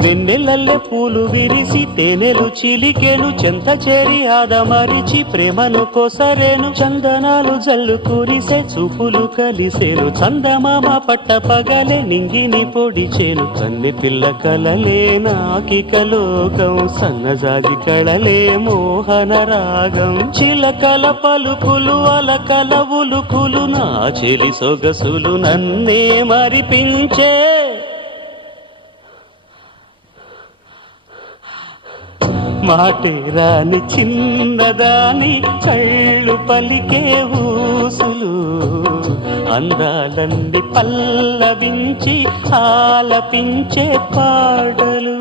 వెన్నెలల్లె పూలు విరిసి తేనెలు చిలికెను చెంత చేరి ఆదమరిచి ప్రేమను కొసరేను చందనాలు జల్లు కురిసే చూపులు కలిసేను చందమామ పట్ట పగలే నింగిని పొడిచేను కన్నె పిల్ల కలలే నాకిక లోకం సన్నజాజి కళలే మోహన రాగం చిలకల పలుకులు అలకల ఉలుకులు నా చెలి సొగసులు నన్నే మరిపించే మాటే రాని చిన్నదాని కళ్ళు పలికే ఊసులు అందాలన్నీ పల్లవించి ఆలపించే పాటలు